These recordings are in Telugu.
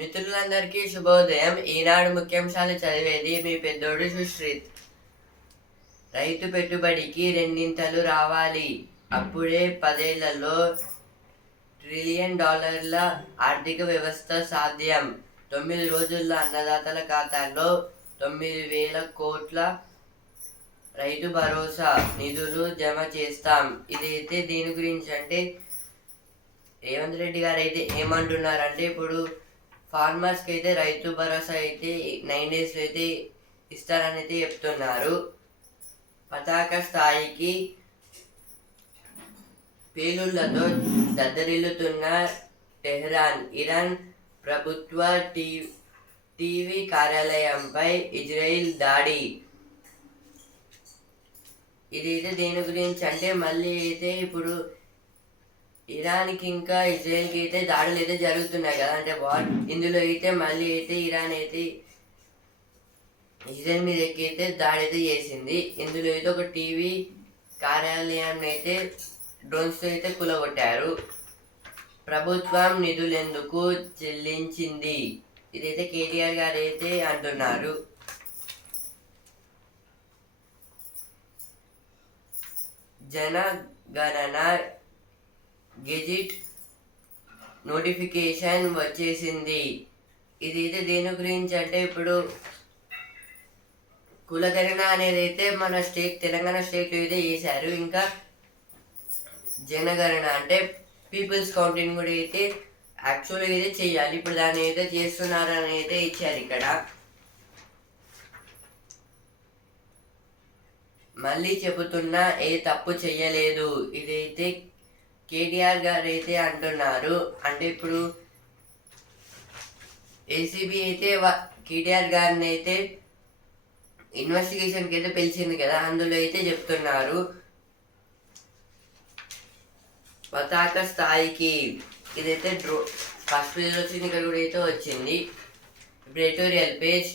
మిత్రులందరికీ శుభోదయం. ఈనాడు ముఖ్యాంశాలు చదివేది మీ పెద్దోడు సుశ్రీత్. రైతు పెట్టుబడికి రెండింతలు రావాలి, అప్పుడే 10 ఏళ్లలో $1 ట్రిలియన్ ఆర్థిక వ్యవస్థ సాధ్యం. 9 రోజుల్లో అన్నదాతల ఖాతాల్లో 9,000 కోట్ల రైతు భరోసా నిధులు జమ చేస్తాం. ఇదైతే దీని గురించి అంటే రేవంత్ రెడ్డి గారు అయితే ఏమంటున్నారంటే, ఇప్పుడు ఫార్మర్స్కి అయితే రైతు భరోసా అయితే 9 days అయితే ఇస్తారని అయితే చెప్తున్నారు. పతాక స్థాయికి పేలుళ్లతో దద్దరిల్లుతున్న టెహ్రాన్. ఇరాన్ ప్రభుత్వ టీవీ కార్యాలయంపై ఇజ్రాయిల్ దాడి. ఇదైతే దేని గురించి అంటే, మళ్ళీ అయితే ఇప్పుడు ఇరాన్కి ఇంకా ఇజ్రాయెల్కి అయితే దాడులు అయితే జరుగుతున్నాయి కదా, అంటే వార్. ఇందులో అయితే మళ్ళీ అయితే ఇరాన్ అయితే ఇజ్రాయెల్ మీద అయితే దాడి అయితే చేసింది. ఇందులో అయితే ఒక టీవీ కార్యాలయాన్ని అయితే డ్రోన్స్తో అయితే కూలగొట్టారు. ప్రభుత్వం నిధులెందుకు చెల్లించింది, ఇదైతే కేటీఆర్ గారు అయితే అంటున్నారు. జనగణన గెజిట్ నోటిఫికేషన్ వచ్చేసింది. ఇదైతే దేని గురించి అంటే, ఇప్పుడు కులగణన అనేది అయితే మన తెలంగాణ స్టేట్లో అయితే చేశారు. ఇంకా జనగణన అంటే పీపుల్స్ కౌంటింగ్ కూడా అయితే యాక్చువల్గా అయితే చేయాలి. ఇప్పుడు దాన్ని అయితే చేస్తున్నారని అయితే ఇచ్చారు ఇక్కడ. మళ్ళీ చెబుతున్నా, ఏ తప్పు చెయ్యలేదు, ఇదైతే కేటీఆర్ గారు అయితే అంటున్నారు. అంటే ఇప్పుడు ఏసీబీ అయితే కేటీఆర్ గారిని అయితే ఇన్వెస్టిగేషన్కి అయితే పిలిచింది కదా, అందులో అయితే చెప్తున్నారు. పతాక స్థాయికి ఇదైతే ఫస్ట్ పేజ్ వచ్చింది, ఇక్కడ కూడా అయితే వచ్చింది. ఇప్పుడు ఎడిటోరియల్ పేజ్.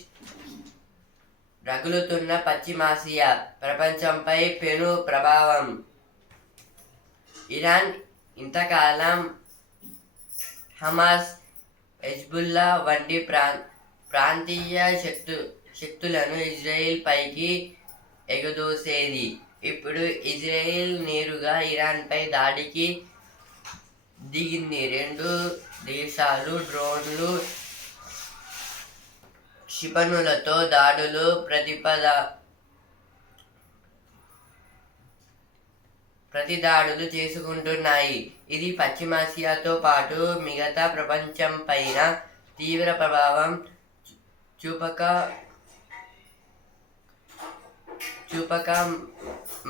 రగులుతున్న పశ్చిమాసియా, ప్రపంచంపై పెను ప్రభావం. ఇరాన్ ఇంతకాలం హమాస్, హెజ్బుల్లా వంటి ప్రాంతీయ శక్తులను ఇజ్రాయెల్ పైకి ఎగదోసేది. ఇప్పుడు ఇజ్రాయెల్ నేరుగా ఇరాన్పై దాడికి దిగింది. 2 దేశాలు డ్రోన్లు, క్షిపణులతో దాడులు ప్రతిదాడులు చేసుకుంటున్నాయి. ఇది పశ్చిమాసియాతో పాటు మిగతా ప్రపంచంపైన తీవ్ర ప్రభావం చూపక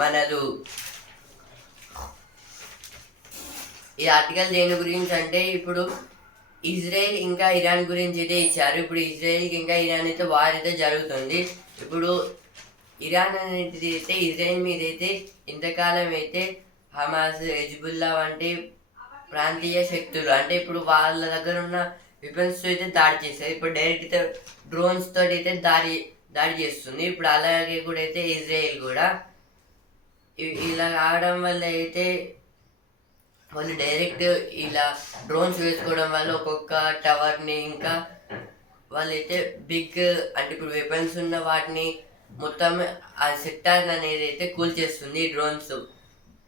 మనదు. ఈ ఆర్టికల్ దేని గురించి అంటే, ఇప్పుడు ఇజ్రాయెల్ ఇంకా ఇరాన్ గురించి అయితే ఇచ్చారు. ఇప్పుడు ఇజ్రాయెల్కి ఇంకా ఇరాన్ అయితే వార్ అయితే జరుగుతుంది. ఇప్పుడు ఇరాన్ అనేది అయితే ఇజ్రాయెల్ మీద అయితే ఇంతకాలం అయితే హమాస్, హెజ్బుల్లా వంటి ప్రాంతీయ శక్తులు అంటే ఇప్పుడు వాళ్ళ దగ్గర ఉన్న వెపన్స్తో అయితే దాడి చేస్తారు. ఇప్పుడు డైరెక్ట్ అయితే డ్రోన్స్ తోటి అయితే దాడి చేస్తుంది. ఇప్పుడు అలాగే కూడా అయితే ఇజ్రాయెల్ కూడా ఇలా ఆడడం వల్ల అయితే వాళ్ళు డైరెక్ట్ ఇలా డ్రోన్స్ వేసుకోవడం వల్ల ఒక్కొక్క టవర్ని, ఇంకా వాళ్ళైతే బిగ్ అంటే ఇప్పుడు వెపన్స్ ఉన్న వాటిని మొత్తం ఆ సెక్టార్ అనేది అయితే కూల్చేస్తుంది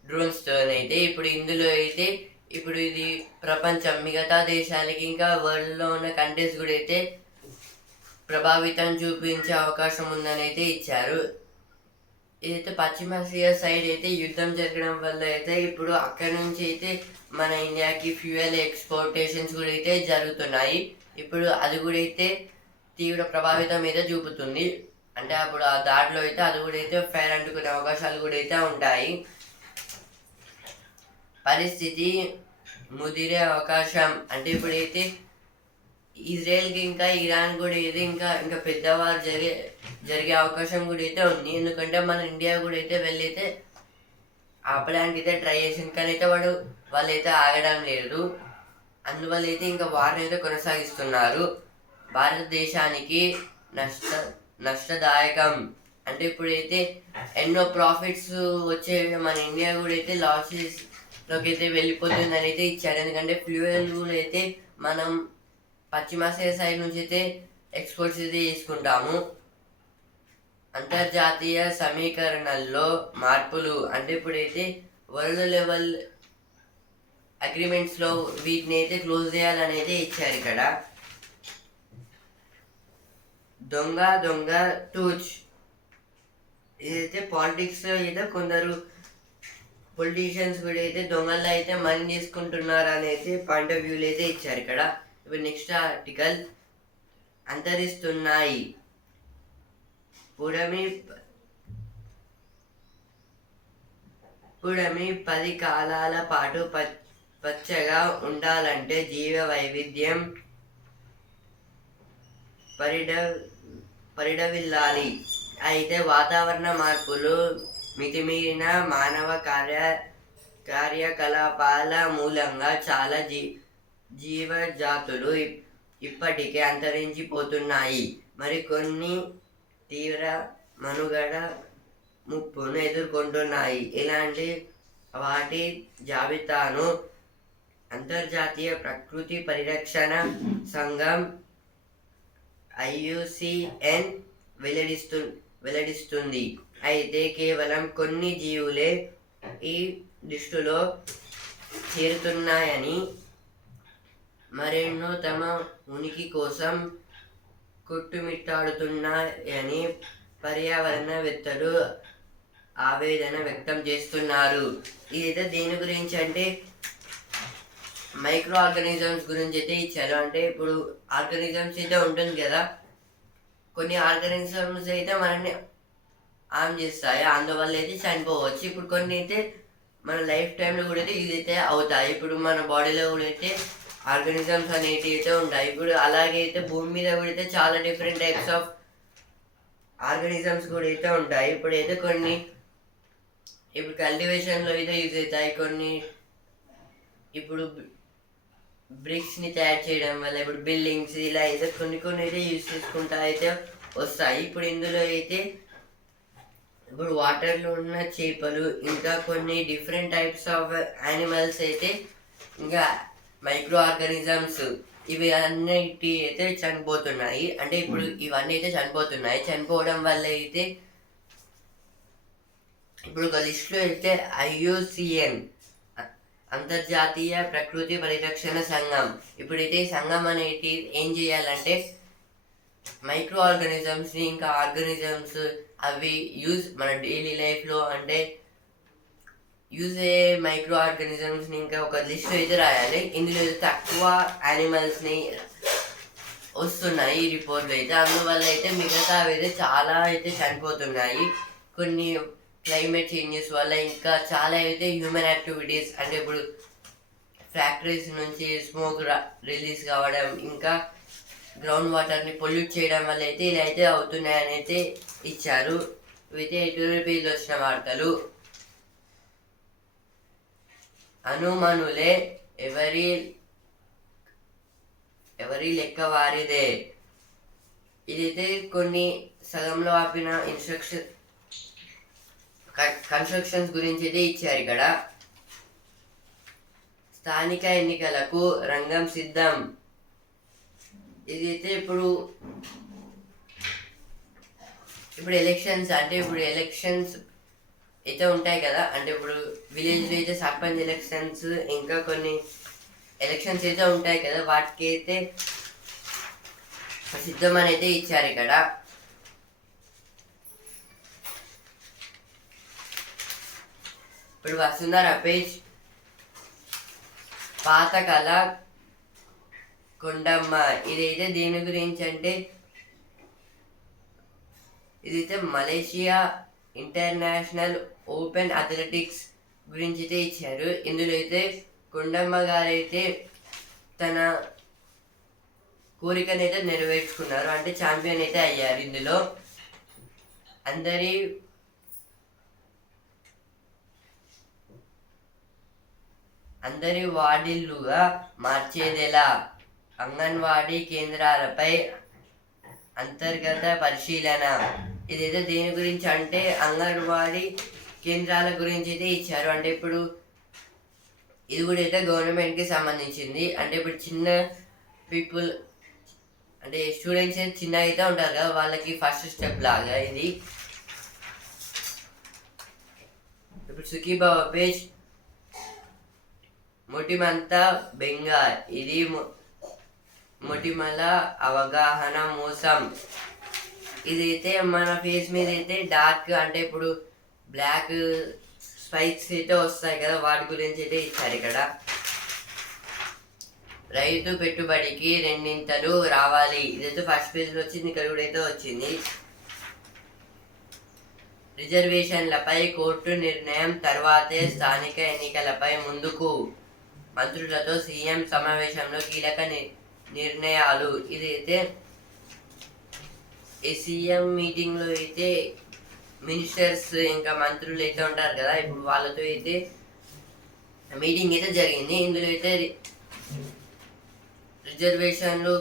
డ్రోన్స్తోనైతే. ఇప్పుడు ఇందులో అయితే ఇప్పుడు ఇది ప్రపంచం మిగతా దేశాలకి ఇంకా వరల్డ్లో ఉన్న కంట్రీస్ కూడా అయితే ప్రభావితం చూపించే అవకాశం ఉందని అయితే ఇచ్చారు. ఇదైతే పశ్చిమాసియా సైడ్ అయితే యుద్ధం జరగడం వల్ల అయితే ఇప్పుడు అక్కడ నుంచి అయితే మన ఇండియాకి ఫ్యూయల్ ఎక్స్పోర్టేషన్స్ కూడా అయితే జరుగుతున్నాయి. ఇప్పుడు అది కూడా అయితే తీవ్ర ప్రభావితం అయితే చూపుతుంది. అంటే అప్పుడు ఆ దాడిలో అయితే అది కూడా అయితే ఫైర్ అంటుకునే అవకాశాలు కూడా అయితే ఉంటాయి. పరిస్థితి ముదిరే అవకాశం అంటే ఇప్పుడైతే ఇజ్రాయెల్కి ఇంకా ఇరాన్ కూడా అయితే ఇంకా పెద్దవారు జరిగే అవకాశం కూడా అయితే ఉంది. ఎందుకంటే మన ఇండియా కూడా అయితే వెళ్ళైతే ఆపడానికి అయితే ట్రై చేసింది, కానీ అయితే వాళ్ళైతే ఆగడం లేదు. అందువల్ల అయితే ఇంకా వారిని అయితే కొనసాగిస్తున్నారు. భారతదేశానికి నష్టదాయకం అంటే ఇప్పుడైతే ఎన్నో ప్రాఫిట్స్ వచ్చే మన ఇండియా కూడా అయితే లాసెస్లోకి అయితే వెళ్ళిపోతుందని అయితే ఇచ్చారు. ఎందుకంటే ఫ్యూయల్ కూడా అయితే మనం పశ్చిమాసియా సైడ్ నుంచి అయితే ఎక్స్పోర్ట్స్ అయితే చేసుకుంటాము. అంతర్జాతీయ సమీకరణల్లో మార్పులు అంటే ఇప్పుడైతే వరల్డ్ లెవెల్ అగ్రిమెంట్స్లో వీటిని అయితే క్లోజ్ చేయాలనేది ఇచ్చారు ఇక్కడ. దొంగ దొంగ టూచ్, ఇదైతే పాలిటిక్స్లో అయితే కొందరు పొలిటీషియన్స్ కూడా అయితే దొంగలు అయితే మనీ తీసుకుంటున్నారు అనేది పాయింట్ ఆఫ్ వ్యూలో అయితే ఇచ్చారు ఇక్కడ. ఇప్పుడు నెక్స్ట్ ఆర్టికల్, అంతరిస్తున్నాయి. పుడమి 10 కాలాల పాటు పచ్చగా ఉండాలంటే జీవ వైవిధ్యం పరిడవిల్లాలి. అయితే వాతావరణ మార్పులు, మితిమీరిన మానవ కార్యకలాపాల మూలంగా చాలా జీవజాతులు ఇప్పటికే అంతరించిపోతున్నాయి. మరికొన్ని తీవ్ర మనుగడ ముప్పును ఎదుర్కొంటున్నాయి. ఇలాంటి వాటి జాబితాను అంతర్జాతీయ ప్రకృతి పరిరక్షణ సంఘం IUCN వెల్లడిస్తుంది. అయితే కేవలం కొన్ని జీవులే ఈ లిస్టులో చేరుతున్నాయని, మరెన్నో తమ ఉనికి కోసం కొట్టుమిట్టాడుతున్నాయని పర్యావరణవేత్తలు ఆవేదన వ్యక్తం చేస్తున్నారు. ఇదైతే దేని గురించి అంటే మైక్రో ఆర్గానిజమ్స్ గురించి అయితే ఇచ్చారు. అంటే ఇప్పుడు ఆర్గానిజమ్స్ అయితే ఉంటుంది కదా, కొన్ని ఆర్గానిజమ్స్ అయితే మనల్ని హార్మ్ చేస్తాయి, అందువల్ల అయితే చనిపోవచ్చు. ఇప్పుడు కొన్ని అయితే మన లైఫ్ టైంలో కూడా అయితే ఇదైతే అవుతాయి. ఇప్పుడు మన బాడీలో కూడా అయితే ఆర్గానిజమ్స్ అనేటివి అయితే ఉంటాయి. ఇప్పుడు అలాగే అయితే భూమి మీద కూడా అయితే చాలా డిఫరెంట్ టైప్స్ ఆఫ్ ఆర్గానిజమ్స్ కూడా అయితే ఉంటాయి. ఇప్పుడైతే కొన్ని ఇప్పుడు కల్టివేషన్లో అయితే యూజ్ అవుతాయి, కొన్ని ఇప్పుడు బ్రిక్స్ని తయారు చేయడం వల్ల ఇప్పుడు బిల్డింగ్స్ ఇలా అయితే కొన్ని అయితే యూజ్ చేసుకుంటా అయితే వస్తాయి. ఇప్పుడు ఇందులో అయితే ఇప్పుడు వాటర్లో ఉన్న చేపలు, ఇంకా కొన్ని డిఫరెంట్ టైప్స్ ఆఫ్ యానిమల్స్ అయితే, ఇంకా మైక్రో ఆర్గానిజమ్స్, ఇవి అన్నిటి అయితే చనిపోతున్నాయి. అంటే ఇప్పుడు ఇవన్నీ అయితే చనిపోవడం వల్ల అయితే ఇప్పుడు ఒక లిస్టులో అయితే IUCN అంతర్జాతీయ ప్రకృతి పరిరక్షణ సంఘం, ఇప్పుడైతే ఈ సంఘం అనేది ఏం చేయాలంటే మైక్రో ఆర్గానిజమ్స్ని ఇంకా ఆర్గానిజమ్స్ అవి మన డైలీ లైఫ్లో అంటే యూజ్ అయ్యే మైక్రో ఆర్గానిజమ్స్ని ఇంకా ఒక లిస్ట్ అయితే రాయాలి. ఇందులో తక్కువ యానిమల్స్ని వస్తున్నాయి ఈ రిపోర్ట్లో అయితే, అందువల్ల అయితే మిగతా అయితే చాలా అయితే చనిపోతున్నాయి. కొన్ని క్లైమేట్ చేంజెస్ వల్ల, ఇంకా చాలా అయితే హ్యూమన్ యాక్టివిటీస్ అంటే ఇప్పుడు ఫ్యాక్టరీస్ నుంచి స్మోక్ రిలీజ్ కావడం, ఇంకా గ్రౌండ్ వాటర్ని పొల్యూట్ చేయడం వల్ల అయితే ఇలా అయితే అవుతున్నాయని అయితే ఇచ్చారు. ఇవైతే 2 పేజీలు వచ్చిన వార్తలు. అనుమనులే ఎవరి లెక్క వారిదే. ఇదైతే కొన్ని సగంలో ఆపిన కన్స్ట్రక్షన్స్ గురించి అయితే ఇచ్చారు ఇక్కడ. స్థానిక ఎన్నికలకు రంగం సిద్ధం. ఇదైతే ఇప్పుడు ఎలక్షన్స్ అంటే ఇప్పుడు ఎలక్షన్స్ అయితే ఉంటాయి కదా, అంటే ఇప్పుడు విలేజ్లో అయితే సర్పంచ్ ఎలక్షన్స్, ఇంకా కొన్ని ఎలక్షన్స్ అయితే ఉంటాయి కదా, వాటికి అయితే సిద్ధం అని అయితే ఇచ్చారు ఇక్కడ. ఇప్పుడు వస్తున్నారా పేజ్, పాతకళ కొండమ్మ. ఇదైతే దేని గురించి అంటే ఇదైతే మలేషియా ఇంటర్నేషనల్ ఓపెన్ అథ్లెటిక్స్ గురించి అయితే ఇచ్చారు. ఇందులో అయితే కొండమ్మ గారు అయితే తన కోరికను అయితే నెరవేర్చుకున్నారు, అంటే ఛాంపియన్ అయితే అయ్యారు. ఇందులో అందరి వార్డులుగా మార్చేదెలా, అంగన్వాడీ కేంద్రాలపై అంతర్గత పరిశీలన. ఇదైతే దేని గురించి అంటే అంగన్వాడీ కేంద్రాల గురించి అయితే ఇచ్చారు. అంటే ఇప్పుడు ఇది కూడా అయితే గవర్నమెంట్కి సంబంధించింది. అంటే ఇప్పుడు చిన్న పీపుల్ అంటే స్టూడెంట్స్ చిన్నగా అయితే ఉంటారు కదా, వాళ్ళకి ఫస్ట్ స్టెప్ లాగా ఇది. ఇప్పుడు సుఖీబాబా పేజ్ మొటిమంత బెంగ, ఇది మొటిమల అవగాహన మోసం. ఇదైతే మన ఫేస్ మీద అయితే డార్క్ అంటే ఇప్పుడు బ్లాక్ స్పైక్స్ అయితే వస్తాయి కదా, వాటి గురించి అయితే ఇచ్చారు ఇక్కడ. రైతు పెట్టుబడికి రెండింతలు రావాలి, ఇదైతే ఫస్ట్ పేజ్ వచ్చింది, ఇక్కడ కూడా అయితే వచ్చింది. రిజర్వేషన్లపై కోర్టు నిర్ణయం తర్వాతే స్థానిక ఎన్నికలపై ముందుకు, మంత్రులతో సీఎం సమావేశంలో కీలక నిర్ణయాలు. ఇదైతే ఈ సీఎం మీటింగ్లో అయితే మినిస్టర్స్ ఇంకా మంత్రులు అయితే ఉంటారు కదా, ఇప్పుడు వాళ్ళతో అయితే మీటింగ్ అయితే జరిగింది. ఇందులో అయితే రిజర్వేషన్లు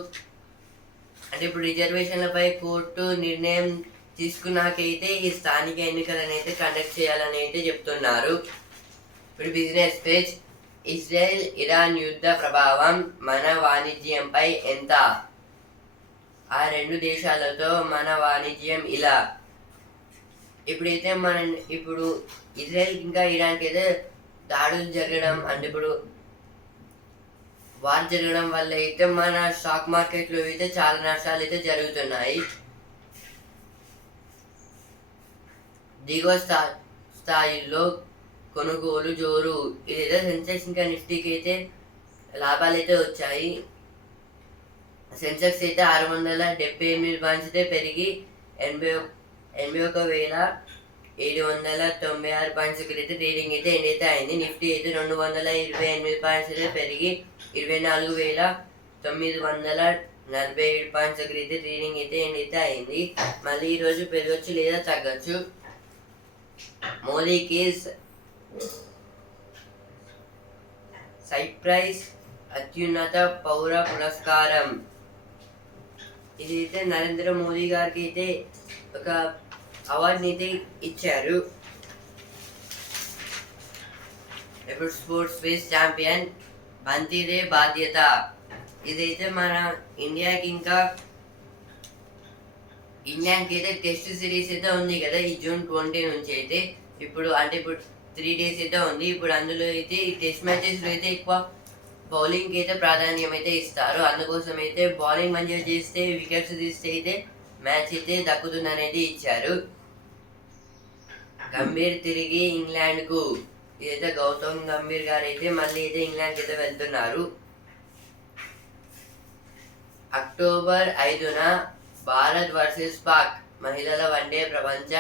అంటే ఇప్పుడు రిజర్వేషన్లపై కోర్టు నిర్ణయం తీసుకున్నాకైతే ఈ స్థానిక ఎన్నికలను అయితే కండక్ట్ చేయాలని అయితే చెప్తున్నారు. ఇప్పుడు బిజినెస్ పేజ్, ఇజ్రాయెల్ ఇరాన్ యుద్ధ ప్రభావం మన వాణిజ్యంపై ఎంత? ఆ రెండు దేశాలతో మన వాణిజ్యం ఇలా. ఇప్పుడైతే ఇప్పుడు ఇజ్రాయెల్ ఇంకా ఇరాన్కి అయితే దాడులు జరగడం అంటే ఇప్పుడు వార్ జరగడం వల్ల అయితే మన స్టాక్ మార్కెట్లో అయితే చాలా నష్టాలు అయితే జరుగుతున్నాయి. దిగువ స్థాయిలో కొనుగోలు జోరు, ఇదైతే సెన్సెక్స్ ఇంకా నిఫ్టీకి అయితే లాభాలు అయితే వచ్చాయి. సెన్సెక్స్ అయితే 678 పాయింట్స్ అయితే పెరిగి 81,796 పాయింట్స్ అయితే ట్రేడింగ్ అయితే ఎండ్ అయితే అయింది. నిఫ్టీ అయితే 228 పాయింట్స్ అయితే పెరిగి 24,947 పాయింట్స్ అయితే ట్రేడింగ్ అయితే ఎండ్ అయితే అయింది. మళ్ళీ ఈరోజు పెరగచ్చు లేదా తగ్గచ్చు. మోదీకి సైప్రస్ అత్యున్నత పౌర పురస్కారం, ఇదైతే నరేంద్ర మోదీ గారికి అయితే ఒక అవార్డుని అయితే ఇచ్చారు. ఇప్పుడు స్పోర్ట్స్ స్పేస్ ఛాంపియన్ బంతిదే బాధ్యత, ఇదైతే మన ఇండియాకి ఇంకా ఇంగ్లాండ్కి అయితే టెస్ట్ సిరీస్ అయితే ఉంది కదా ఈ జూన్ 20 నుంచి అయితే. ఇప్పుడు 3 days అయితే ఉంది. ఇప్పుడు అందులో అయితే ఈ టెస్ట్ మ్యాచెస్లో అయితే ఎక్కువ బౌలింగ్కి అయితే ప్రాధాన్యం అయితే ఇస్తారు. అందుకోసం అయితే బౌలింగ్ మంచిగా చేస్తే వికెట్స్ తీస్తే అయితే మ్యాచ్ అయితే దక్కుతుంది అనేది ఇచ్చారు. గంభీర్ తిరిగి ఇంగ్లాండ్కు, ఇదైతే గౌతమ్ గంభీర్ గారు అయితే మళ్ళీ అయితే ఇంగ్లాండ్కి అయితే వెళ్తున్నారు. అక్టోబర్ 5న భారత్ వర్సెస్ పాక్ మహిళల వన్డే ప్రపంచ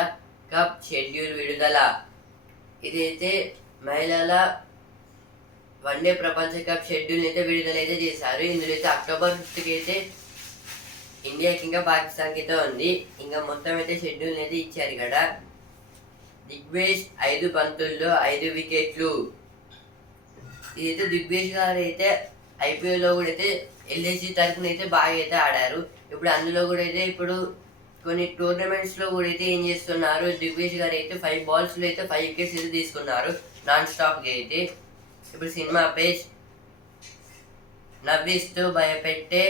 కప్ షెడ్యూల్ విడుదల, ఇదైతే మహిళల వన్డే ప్రపంచ కప్ షెడ్యూల్ అయితే విడుదల అయితే చేశారు. ఇందులో అయితే అక్టోబర్ 5కి అయితే ఇండియాకి ఇంకా పాకిస్తాన్కి అయితే ఉంది. ఇంకా మొత్తం అయితే షెడ్యూల్ అయితే ఇచ్చారు ఇక్కడ. దిగ్వేష్ 5 బంతుల్లో 5 వికెట్లు, ఇదైతే దిగ్వేష్ గారు అయితే ఐపీఎల్లో కూడా అయితే ఎల్ఎస్జి తరఫున అయితే బాగా అయితే ఆడారు. ఇప్పుడు అందులో కూడా అయితే ఇప్పుడు కొన్ని టోర్నమెంట్స్లో కూడా అయితే ఏం చేస్తున్నారు, దిగ్వేష్ గారు అయితే 5 balls అయితే 5 wickets అయితే తీసుకున్నారు నాన్ స్టాప్గా అయితే. ఇప్పుడు సినిమా పేజ్, నవ్విస్తూ భయపెట్టే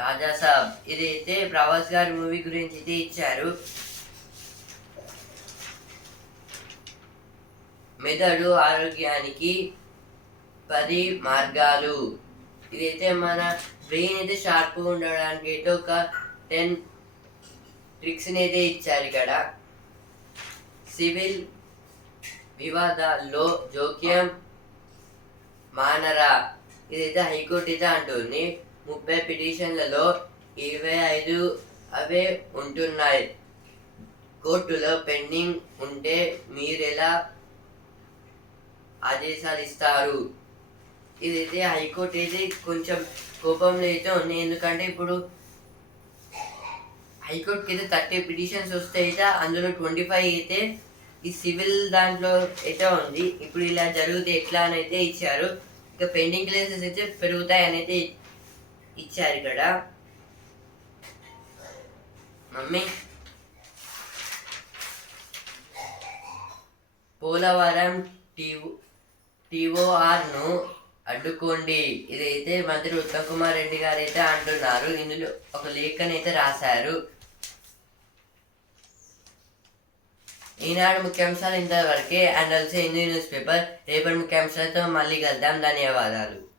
రాజాసాబ్, ఇదైతే ప్రభాస్ గారి మూవీ గురించి అయితే ఇచ్చారు. మెదడు ఆరోగ్యానికి 10 మార్గాలు, ఇదైతే మన బ్రెయిన్ అయితే షార్ప్గా ఉండడానికి అయితే ఒక 10 ట్రిక్స్ని అయితే ఇచ్చారు ఇక్కడ. సివిల్ వివాదాల్లో జోక్యం మానరా, ఇదైతే హైకోర్టు అయితే అంటుంది. 30 పిటిషన్లలో 25 అవే ఉంటున్నాయి. కోర్టులో పెండింగ్ ఉంటే మీరెలా ఆదేశాలు ఇస్తారు? ఇదైతే హైకోర్టు అయితే కొంచెం కోపంలో అయితే ఉంది. ఎందుకంటే ఇప్పుడు హైకోర్టుకి అయితే 30 పిటిషన్స్ వస్తే అయితే అందులో 25 అయితే ఈ సివిల్ దాంట్లో అయితే ఉంది. ఇప్పుడు ఇలా జరిగితే ఎట్లా అని అయితే ఇచ్చారు. ఇంకా పెండింగ్ కేసెస్ అయితే పెరుగుతాయి అని అయితే ఇచ్చారు ఇక్కడ. మమ్మీ పోలవరం టీఓఆర్ను అడ్డుకోండి. ఇదైతే మంత్రి ఉత్తమ్ కుమార్ రెడ్డి గారు అయితే అంటున్నారు. ఇందులో ఒక లేఖనైతే రాశారు. ఈనాడు ముఖ్యాంశాలు ఇంతవరకే. And also Hindu news paper. రేపటి ముఖ్యాంశాలతో మళ్ళీ కలుద్దాం. ధన్యవాదాలు.